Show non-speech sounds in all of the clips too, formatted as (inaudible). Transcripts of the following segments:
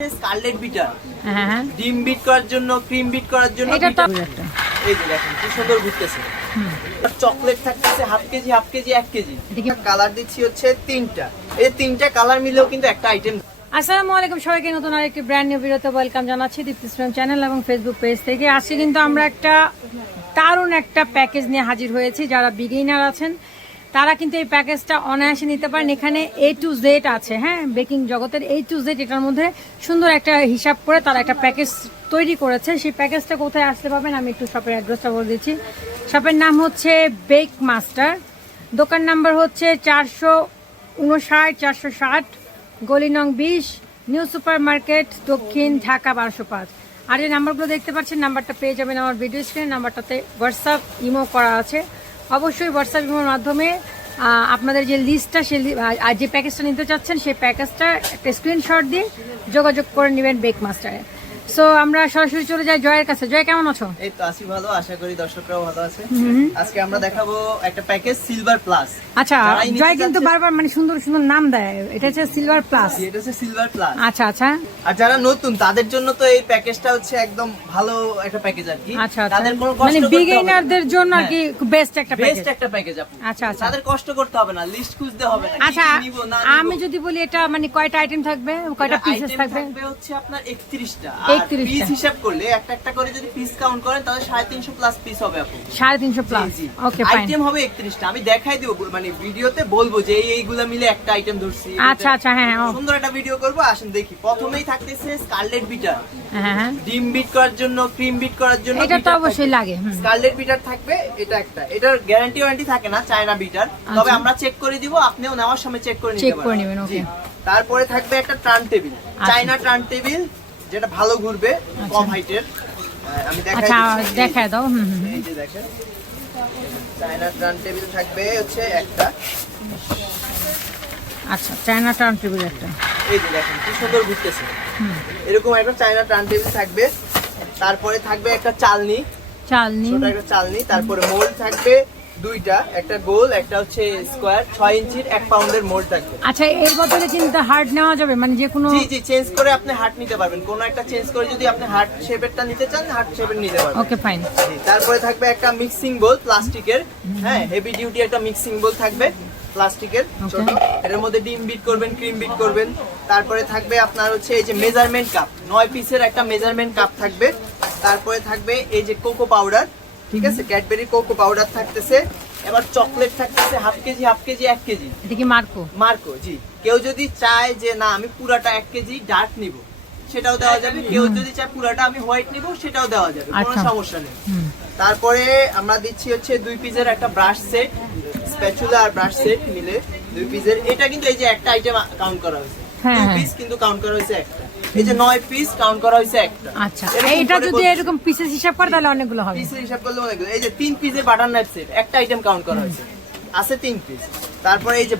Scarlet bitter হ্যাঁ হ্যাঁ। ডিম বিট করার জন্য ক্রিম বিট করার জন্য এটা তো একটা এই যে দেখেন কি সুন্দর ঘুরতেছে। চকলেট থাকতেছে হাফ কেজি হাফ কেজি এক কেজি কালার দিচ্ছি হচ্ছে তিনটা। এই তিনটা কালার মিলেও কিন্তু একটা আইটেম আসসালামু আলাইকুম সবাইকে নতুন আরেকটি ব্র্যান্ড নিউ ভিডিওতে ওয়েলকাম জানাচ্ছি দীপ্তি ইসলাম চ্যানেল এবং ফেসবুক পেজ থেকে। আজকে কিন্তু আমরা একটা দারুণ একটা প্যাকেজ নিয়ে হাজির হয়েছি যারা বিগিনার আছেন। তারা কিন্তু এই প্যাকেজটা অনায়াসে নিতে পারেন। এখানে এ টু জেড আছে হ্যাঁ? বেকিং জগতের এ টু জেড এটার মধ্যে সুন্দর একটা হিসাব করে তারা একটা প্যাকেজ তৈরি করেছে। সেই প্যাকেজটা কোথায় আসতে পাবেন? আমি একটু শপের অ্যাড্রেসটা বলে দিচ্ছি। শপের নাম হচ্ছে বেক মাস্টার দোকান নাম্বার হচ্ছে চারশো উনষাট, চারশো ষাট, গলি নং বিশ, নিউ সুপার মার্কেট দক্ষিণ ঢাকা বারোশো পাঁচ। আর এই নাম্বারগুলো দেখতে পাচ্ছেন, নাম্বারটা পেয়ে যাবেন আমার ভিডিও স্ক্রিনে নাম্বারটাতে হোয়াটসঅ্যাপ ইমো করা আছে। অবশ্যই হোয়াটসঅ্যাপ ইমোর মাধ্যমে আপনাদের যে লিস্টটা সে আর যে প্যাকেজটা নিতে চাচ্ছেন, সেই প্যাকেজটা একটা স্ক্রিনশট দিয়ে যোগাযোগ করে নেবেন বেক মাস্টারে সো আমরা সরাসরি চলে যাই জয়ের কাছে। জয় কেমন আছো? এই তো আসি ভালো আশা করি দর্শকরাও ভালো আছে। আজকে আমরা দেখাবো একটা প্যাকেজ সিলভার প্লাস আচ্ছা জয় কিন্তু বারবার মানে সুন্দর সুন্দর নাম দেয়। এটা হচ্ছে সিলভার প্লাস এটা হচ্ছে সিলভার প্লাস আচ্ছা আচ্ছা। আর যারা নতুন তাদের জন্য তো এই প্যাকেজটা হচ্ছে একদম ভালো একটা প্যাকেজ আর কি। আচ্ছা আচ্ছা। তাদের কোনো মানে কষ্ট করতে হবে না। বিগিনারদের জন্য আর কি বেস্ট একটা প্যাকেজ বেস্ট একটা প্যাকেজ আপু। আচ্ছা, আচ্ছা। তাদের কষ্ট করতে হবে না লিস্ট খুঁজতে হবে না আচ্ছা আমি যদি বলি এটা মানে কয়টা আইটেম থাকবে? কয়টা পিসেস থাকবে? থাকবে হচ্ছে আপনার 31টা 31 টা। পিস হিসাব করলে একটা একটা করে যদি পিস কাউন্ট করেন তাহলে 350 প্লাস পিস হবে আপু। সাড়ে তিনশো প্লাস ওকে ফাইন আইটেম হবে 31টা আমি দেখাই দিব মানে ভিডিওতে বলব যে এই এইগুলা মিলে একটা আইটেম ধরছি। আচ্ছা আচ্ছা হ্যাঁ সুন্দর একটা ভিডিও করব। আসেন দেখি। প্রথমেই থাকতেছে স্কারলেট বিটার হ্যাঁ হ্যাঁ ডিম বিট করার জন্য ক্রিম বিট করার জন্য এটা তো অবশ্যই। লাগে স্কারলেট বিটার থাকবে এটা একটা। এটার গ্যারান্টি ওয়ারেন্টি থাকে না চায়না বিটার তবে আচ্ছা। আমরা চেক করে দিব আপনিও নেওয়ার সময় চেক করে নিতে নেবেন. তারপরে থাকবে একটা turn table China turn table যেটা ভালো ঘুরবে কম হাইটের আমি দেখাই আচ্ছা দেখায় দাও। এই যে দেখেন। চায়না টার্ন টেবিল থাকবে হচ্ছে একটা। আচ্ছা চায়না টার্ন টেবিল একটা। এই যে দেখেন কি সুন্দর ঘুরতেছে। এরকম একটা চায়না টার্ন টেবিল থাকবে। তারপরে থাকবে একটা চালনি। চালনি। একটা চালনি তারপরে মোল্ড থাকবে। দুইটা একটা গোল একটা হচ্ছে স্কোয়ার ছয় ইঞ্চির এক পাউন্ডের মোল্ড থাকবে। আচ্ছা এর বদলে কিন্তু হার্ড নেওয়া যাবে মানে যে কোনো জি জি চেঞ্জ করে আপনি হার্ট নিতে পারবেন। কোন একটা চেঞ্জ করে যদি আপনি হার্ট শেপেরটা নিতে চান হার্ট শেপের নিতে পারবেন। ওকে ফাইন তারপরে থাকবে একটা মিক্সিং বোল প্লাস্টিকের হ্যাঁ হেভি ডিউটি একটা মিক্সিং বোল থাকবে প্লাস্টিকের ছোট। এটার মধ্যে ডিম বিট করবেন ক্রিম বিট করবেন। তারপরে থাকবে আপনার হচ্ছে এই যে মেজারমেন্ট কাপ নয় পিসের একটা মেজারমেন্ট কাপ থাকবে। তারপরে থাকবে এই যে কোকো পাউডার ঠিক আছে? ক্যাডবেরি কোকো পাউডার থাকতেছে এবার চকলেট থাকতেছে হাফ কেজি হাফ কেজি এক কেজি। এটা কি মার্কো মার্কো জি। কেউ যদি চায় যে না আমি পুরাটা এক কেজি ডার্ক নিব সেটাও দেওয়া যাবে। কেউ যদি চায় পুরাটা আমি হোয়াইট নিব সেটাও দেওয়া যাবে। কোনো আচ্ছা। সমস্যা নেই। তারপরে আমরা দিচ্ছি হচ্ছে দুই পিসের একটা ব্রাশ সেট স্প্যাচুলা আর ব্রাশ সেট মিলে দুই পিসের এটা কিন্তু এই যে একটা আইটেম কাউন্ট করা হয়েছে। হ্যাঁ, দুই হ্যাঁ। পিস কিন্তু কাউন্ট করা হয়েছে একটা। এই যে নয় পিস কাউন্ট করা হয়েছে একটা। আচ্ছা যদি এরকম পিসেস হিসাব করে তাহলে অনেকগুলো হবে। পিসের হিসাব করলে অনেকগুলো। এই যে তিন পিসের বাটার নাইফ সেট একটা আইটেম কাউন্ট করা হয়েছে। আছে তিন পিস তারপরে এই যে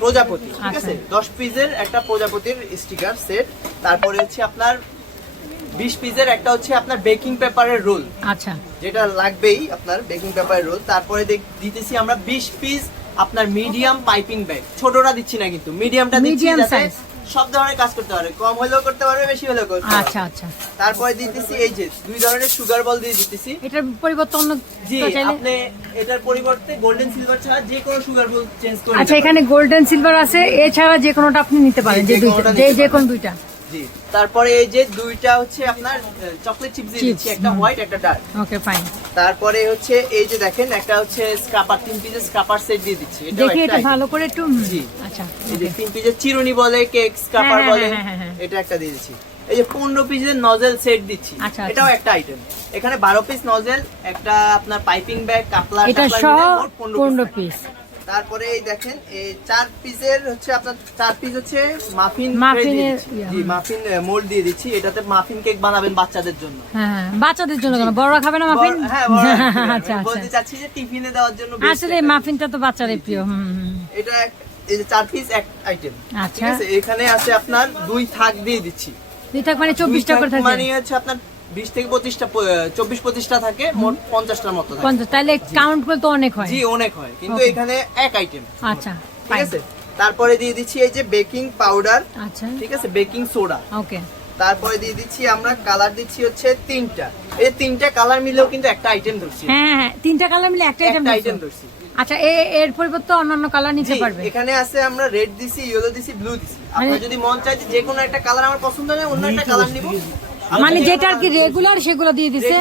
প্রজাপতি ঠিক আচ্ছা। আছে? দশ পিসের একটা প্রজাপতির স্টিকার সেট তারপরে হচ্ছে আপনার বিশ পিসের একটা হচ্ছে আপনার বেকিং পেপারের রোল আচ্ছা। যেটা লাগবেই আপনার বেকিং পেপারের রোল তারপরে দিতেছি আমরা বিশ পিস আপনার মিডিয়াম পাইপিং ব্যাগ ছোটটা দিচ্ছি না কিন্তু মিডিয়ামটা দিচ্ছি। সব ধরনের কাজ করতে পারে কম হলেও করতে পারবে বেশি হলেও করতে পারবে। আচ্ছা আচ্ছা। তারপরে দিতেছি এই যে দুই ধরনের সুগার বল দিয়ে দিতেছি। এটার পরিবর্তন অন্য জি আপনি এটার পরিবর্তে গোল্ডেন সিলভার ছাড়া যে কোনো সুগার বল চেঞ্জ করে আচ্ছা এখানে গোল্ডেন সিলভার আছে এছাড়া যে কোনোটা আপনি নিতে পারেন যে দুইটা যে যে কোন দুইটা। জি। তারপরে এই যে দুইটা হচ্ছে আপনার চকলেট চিপস দিয়ে দিচ্ছি একটা হোয়াইট একটা ডার্ক ওকে ফাইন তারপরে হচ্ছে এই যে দেখেন একটা হচ্ছে স্ক্রাপার তিন পিসের স্ক্রাপার সেট দিয়ে দিচ্ছি। এটাও দেখি এটা ভালো করে একটু জি। আচ্ছা এই যে তিন পিসের চিরুনি বলে কেক স্ক্রাপার হ্যাঁ, বলে হ্যাঁ, হ্যাঁ, হ্যাঁ। এটা একটা দিয়ে দিচ্ছি। এই যে পনেরো পিসের নজেল সেট দিচ্ছি। আচ্ছা, আচ্ছা। এটাও একটা আইটেম এখানে বারো পিস নজেল একটা আপনার পাইপিং ব্যাগ কাপলা এটা 15 পনেরো পিস তারপরে এই দেখেন এই চার পিসের হচ্ছে আপনার চার পিস হচ্ছে মাফিন মাফিনের। ইয়া, জি মাফিন মোল্ড দিয়ে দিচ্ছি। এটাতে মাফিন কেক বানাবেন বাচ্চাদের জন্য। হ্যাঁ হ্যাঁ বাচ্চাদের জন্য কেন? বড়রা খাবে না মাফিন হ্যাঁ। (laughs) আচ্ছা বলতে আচ্ছা। চাচ্ছি যে টিফিনে দেওয়ার জন্য আসলে মাফিনটা তো বাচ্চাদের প্রিয় হুম। এটা এক- এই যে চার পিস এক আইটেম আচ্ছা। ঠিক আছে? এখানে আছে আপনার দুই থাক দিয়ে দিচ্ছি। দুই থাক মানে চব্বিশটা দুই করে থাক থাকে মানে হচ্ছে আপনার বিশ থেকে পঁচিশটা চব্বিশ পঁচিশটা থাকে মোট পঞ্চাশটার মতো থাকে। পঞ্চাশ তাহলে কাউন্ট করলে তো অনেক হয়। জি অনেক হয়। কিন্তু এখানে এক আইটেম আচ্ছা ঠিক আছে? তারপরে দিয়ে দিচ্ছি এই যে বেকিং পাউডার আচ্ছা। ঠিক আছে? বেকিং সোডা ওকে তারপরে দিয়ে দিচ্ছি আমরা কালার দিচ্ছি হচ্ছে তিনটা। এই তিনটা কালার মিলেও কিন্তু একটা আইটেম ধরছি। হ্যাঁ হ্যাঁ তিনটা কালার মিলে একটা আইটেম আইটেম ধরছি। আচ্ছা এ- এর পরিবর্তে অন্যান্য কালার নিতে পারবে? এখানে আছে আমরা রেড দিছি ইয়েলো দিছি ব্লু দিছি। মানে- যদি মন চাই যে কোনো একটা কালার আমার পছন্দ হয় অন্য একটা কালার নিব। মানে যেটা আর কি রেগুলার সেগুলো দিয়ে দিছে?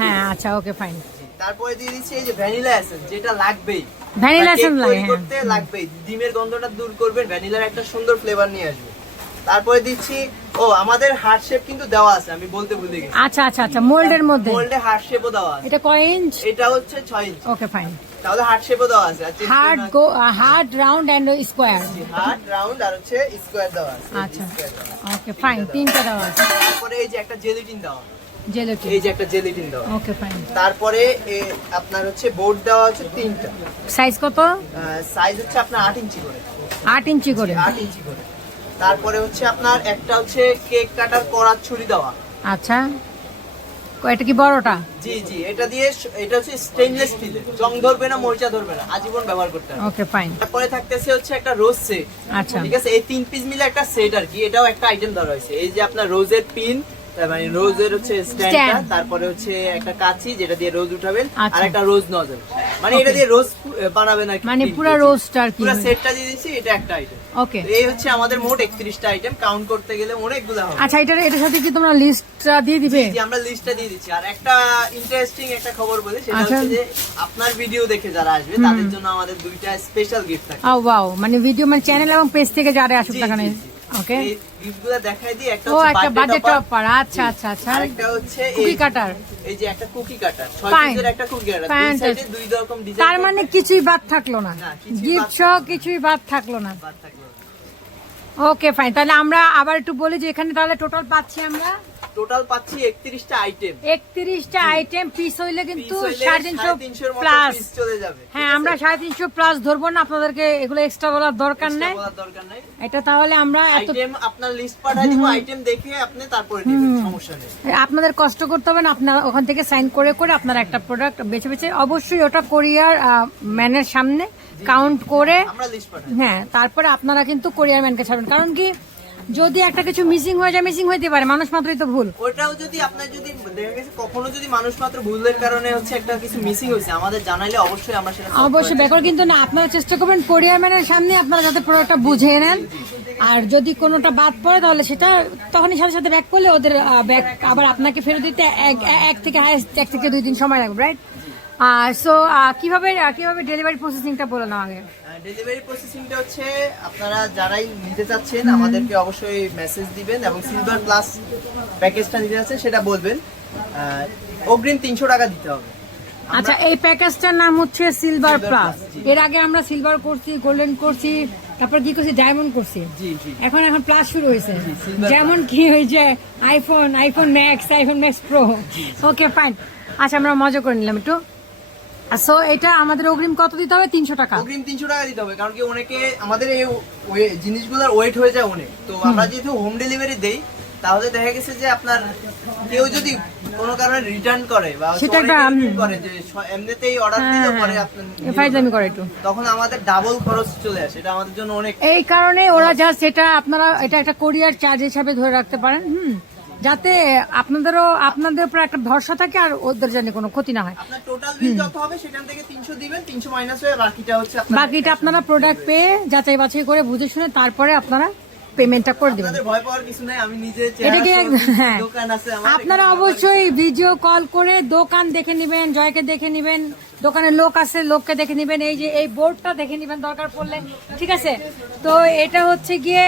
হ্যাঁ আচ্ছা ওকে ফাইন তারপরে দিয়ে দিচ্ছি এই যে ভ্যানিলা এসেন্স যেটা লাগবেই। ভ্যানিলা এসেন্স লাগে, হ্যাঁ। করতে লাগবেই। ডিমের গন্ধটা দূর করবেন ভ্যানিলার একটা সুন্দর ফ্লেভার নিয়ে আসবে তারপরে দিচ্ছি ও আমাদের হার্ট শেপ কিন্তু দেওয়া আছে আমি বলতে ভুলে গেছি। আচ্ছা আচ্ছা আচ্ছা মোল্ডের মধ্যে। মোল্ডে হার্ট শেপও দেওয়া আছে। এটা কয় ইঞ্চ এটা হচ্ছে ছয় ইঞ্চ ওকে ফাইন তাহলে হার্ট শেপও দেওয়া আছে। Heart go heart round and square heart round আর হচ্ছে স্কোয়ার দেওয়া আছে। আচ্ছা। আছে। ওকে ফাইন তিনটা দেওয়া আছে। তারপরে এই যে একটা জেলিটিন দেওয়া জেলোটি এই যে একটা জেলিটিন দেওয়া ওকে ফাইন তারপরে আপনার হচ্ছে বোর্ড দেওয়া হচ্ছে তিনটা। সাইজ কত? সাইজ হচ্ছে আপনার আট ইঞ্চি করে। আট ইঞ্চি করে। আট ইঞ্চি করে। তারপরে হচ্ছে আপনার একটা হচ্ছে কেক কাটার করার ছুরি দেওয়া। আচ্ছা। এটা কি বড়টা? জি জি এটা দিয়ে এটা হচ্ছে স্টেইনলেস স্টিলের জং ধরবে না মরিচা ধরবে না আজীবন ব্যবহার করতে হবে। ওকে ফাইন তারপরে থাকতেছে হচ্ছে একটা রোজ সেট আচ্ছা। ঠিক আছে এই তিন পিস মিলে একটা সেট আর কি এটাও একটা আইটেম ধরা হয়েছে। এই যে আপনার রোজের পিন মানে রোজের হচ্ছে স্ট্যান্ডটা তারপরে হচ্ছে একটা কাঁচি যেটা দিয়ে রোজ উঠাবেন আচ্ছা। আর একটা রোজ নজল মানে এটা দিয়ে রোজ বানাবেন আর মানে পুরা। রোস্ট আর কি পুরো সেটটা দিয়ে দিচ্ছি এটা একটা আইটেম ওকে এই হচ্ছে আমাদের মোট একত্রিশটা আইটেম কাউন্ট করতে গেলে অনেকগুলো হবে। আচ্ছা এটার এটার সাথে কি তোমরা লিস্টটা দিয়ে দিবে? জি, আমরা লিস্টটা দিয়ে দিচ্ছি। আর একটা ইন্টারেস্টিং একটা খবর বলি সেটা আচ্ছা। হচ্ছে যে আপনার ভিডিও দেখে যারা আসবে তাদের জন্য আমাদের দুইটা স্পেশাল গিফট থাকবে ও ওয়াও মানে ভিডিও মানে চ্যানেল এবং পেজ থেকে যারা আসুক জি, না কেন জি, জি। ওকে গিফটগুলো দেখাই দিই একটা হচ্ছে একটা টপার আচ্ছা আচ্ছা আচ্ছা। আরেকটা হচ্ছে কুকি কাটার এই যে একটা কুকি কাটার পিসের একটা কুকি কাটার দুই সাইডে দুই রকম ডিজাইন তার মানে কিছুই বাদ থাকল না। না, গিফট সহ কিছুই বাদ থাকল না। ওকে ফাইন তাহলে আমরা আবার একটু বলি যে এখানে তাহলে টোটাল পাচ্ছি আমরা টোটাল পাচ্ছি 31টা আইটেম আইটেম পিস হইলে কিন্তু পিস হইলে সাড়ে তিনশো 350 মতো প্লাস চলে যাবে হ্যাঁ আমরা সাড়ে তিনশো প্লাস ধরবো না আপনাদেরকে এগুলো এক্সট্রা বলার দরকার নেই। দরকার নাই। এটা তাহলে আমরা আইটেম আপনার লিস্ট পাঠিয়ে দিব আইটেম দেখে আপনি তারপরে নেবেন সমস্যা নেই। আপনাদের কষ্ট করতে হবে না আপনারা ওখান থেকে সাইন করে করে আপনারা একটা প্রোডাক্ট বেছে বেছে অবশ্যই ওটা কোরিয়ার ম্যানের সামনে কাউন্ট করে পাঠাই। হ্যাঁ তারপরে আপনারা কিন্তু কোরিয়ার ম্যানকে ছাড়বেন। কারণ কি যদি একটা কিছু মিসিং হয়ে যায় মিসিং হইতে পারে মানুষ মাত্রই তো ভুল। ওটাও যদি আপনার যদি দেখা গেছে কখনো যদি মানুষ মাত্র ভুলের কারণে হচ্ছে একটা কিছু মিসিং হয়েছে আমাদের জানাইলে অবশ্যই আমরা সেটা অবশ্যই করে ব্যাপার কিন্তু না আপনারা চেষ্টা করবেন কোরিয়ার ম্যানের সামনে আপনারা যাতে প্রোডাক্টটা বুঝে নেন। আর যদি কোনোটা বাদ পড়ে তাহলে সেটা তখনই সাথে সাথে ব্যাক করলে ওদের ব্যাক আবার আপনাকে ফেরত দিতে এক থেকে এক থেকে দুই দিন সময় লাগবে রাইট সো কীভাবে কীভাবে ডেলিভারি প্রসেসিংটা বলে নাও আগে? ডেলিভারি প্রসেসিংটা হচ্ছে আপনারা যারাই নিতে চাচ্ছেন আমাদেরকে অবশ্যই মেসেজ দিবেন এবং সিলভার প্লাস প্যাকেজটা নিতে চাচ্ছেন সেটা বলবেন। অগ্রিম তিনশো টাকা দিতে হবে। আচ্ছা এই প্যাকেজটার নাম হচ্ছে সিলভার প্লাস এর আগে আমরা সিলভার করছি গোল্ডেন করছি তারপর কি করছি? ডায়মন্ড করছি। এখন এখন প্লাস শুরু হয়েছে। যেমন কি হয়েছে iPhone iPhone max iPhone max pro okay fine আচ্ছা আমরা মজা করে নিলাম একটু। সো এটা আমাদের অগ্রিম কত দিতে হবে? তিনশো টাকা। অগ্রিম তিনশো টাকা দিতে হবে কারণ কি অনেকে আমাদের এই জিনিসগুলোর ওয়েট হয়ে যায় অনেক। তো আমরা যেহেতু হোম ডেলিভারি দেই তাহলে দেখা গেছে যে আপনার কেউ যদি কোনো কারণে রিটার্ন করে বা সেটা একটা। করে যে এমনিতেই অর্ডার দিলে হ্যাঁ, পরে হ্যাঁ। আপনার ফাইজলামি করে একটু। তখন আমাদের ডাবল খরচ চলে আসে এটা আমাদের জন্য অনেক এই কারণে ওরা জাস্ট এটা আপনারা এটা একটা কোরিয়ার চার্জ হিসাবে ধরে রাখতে পারেন হুম। যাতে আপনাদেরও আপনাদের উপর একটা ভরসা থাকে আর ওদের জানি কোনো ক্ষতি না হয়। বাকিটা আপনার প্রোডাক্ট পেয়ে যাচাই বাছাই করে বুঝে শুনে তারপরে আপনারা পেমেন্টটা করে দেবেন। হ্যাঁ। আপনারা অবশ্যই ভিডিও কল করে দোকান দেখে নেবেন জয়কে দেখে নেবেন দোকানের লোক আছে লোককে দেখে নেবেন এই যে এই বোর্ডটা দেখে নেবেন দরকার পড়লে। ঠিক আছে? তো এটা হচ্ছে গিয়ে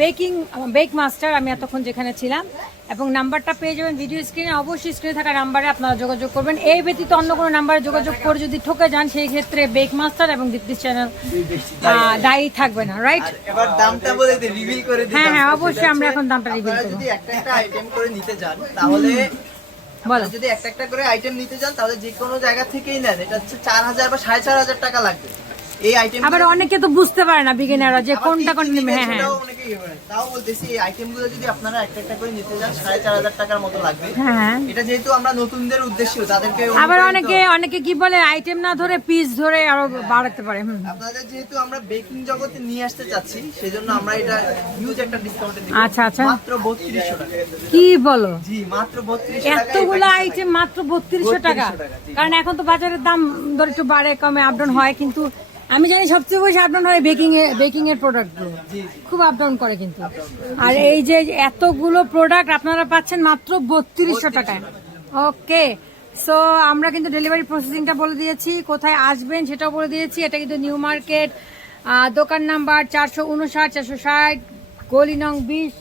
বেকিং বেক মাস্টার আমি এতক্ষণ যেখানে ছিলাম এবং নাম্বারটা পেয়ে যাবেন ভিডিও স্ক্রিনে অবশ্যই স্ক্রিনে থাকা নাম্বারে আপনারা যোগাযোগ করবেন। এই ব্যতীত অন্য কোনো নাম্বারে যোগাযোগ করে যদি ঠকে যান সেই ক্ষেত্রে বেক মাস্টার এবং দীপ্তিস চ্যানেল দায়ী থাকবে না রাইট এবার দামটা বলে দিই রিভিল করে দিই হ্যাঁ, হ্যাঁ, অবশ্যই আমরা এখন দামটা আপনারা করব। যদি একটা একটা আইটেম করে নিতে যান তাহলে বলো। যদি একটা একটা করে আইটেম নিতে যান তাহলে যে কোনো জায়গা থেকেই নেন। এটা হচ্ছে চার হাজার বা সাড়ে চার হাজার টাকা লাগবে। এই আইটেম আবার অনেকে তো বুঝতে পারে না বিগিনাররা যে কোনটা কোন হ্যাঁ হ্যাঁ। তাও বলতেছি এই আইটেমগুলো যদি আপনারা একটা একটা করে নিতে যান সাড়ে চার হাজার টাকার মতো লাগবে। হ্যাঁ এটা যেহেতু আমরা নতুনদের উদ্দেশ্যে তাদেরকে আবার অনেকে অনেকে কি বলে আইটেম না ধরে পিস ধরে আরও বাড়াতে পারে আপনাদের যেহেতু আমরা বেকিং জগতে নিয়ে আসতে চাচ্ছি সেজন্য আমরা এটা হিউজ একটা ডিসকাউন্টে আচ্ছা, আচ্ছা। মাত্র বত্রিশশো টাকা। কি বলো? জি মাত্র বত্রিশশো টাকা এতগুলো আইটেম মাত্র বত্রিশশো টাকা। 3200 টাকা, কারণ এখন তো বাজারের দাম ধর একটু বাড়ে কমে আপডাউন হয় কিন্তু আমি জানি সবচেয়ে বেশি আপডাউন হয় বেকিং এ বেকিং এর প্রোডাক্টগুলো। জি জি। খুব আপডাউন করে কিন্তু। আর এই যে এতগুলো প্রোডাক্ট আপনারা পাচ্ছেন মাত্র বত্রিশশো টাকায়। ওকে সো আমরা কিন্তু ডেলিভারি প্রসেসিংটা বলে দিয়েছি কোথায় আসবেন সেটাও বলে দিয়েছি। এটা কিন্তু নিউ মার্কেট দোকান নাম্বার চারশো উনষাট চারশো ষাট গলি নং বিশ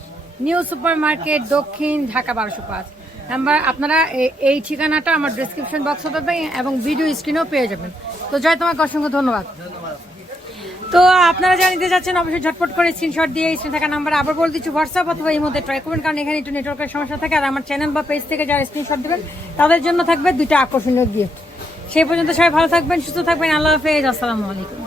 নিউ সুপার মার্কেট দক্ষিণ ঢাকা বারোশো পাঁচ। নাম্বার, আপনারা এই ঠিকানাটা আমার ডিসক্রিপশন বক্সে পাবেন এবং ভিডিও স্ক্রিনেও পেয়ে যাবেন। তো জয়, তোমাকে অসংখ্য ধন্যবাদ। তো আপনারা জানিতে যাচ্ছেন, অবশ্যই ঝটপট করে স্ক্রিনশট দিয়ে স্ক্রিন থাকা নাম্বার আবার বলে দিচ্ছি হোয়াটসঅ্যাপ অথবা এই মধ্যে ট্রাই করবেন, কারণ এখানে একটু নেটওয়ার্কের সমস্যা থাকে, আর আমার চ্যানেল বা পেজ থেকে যারা স্ক্রিনশট দেবেন, তাদের জন্য থাকবে দুইটা আকর্ষণীয় গিফট সেই পর্যন্ত সবাই ভালো থাকবেন, সুস্থ থাকবেন, আল্লাহ হাফেজ, আসসালামু আলাইকুম।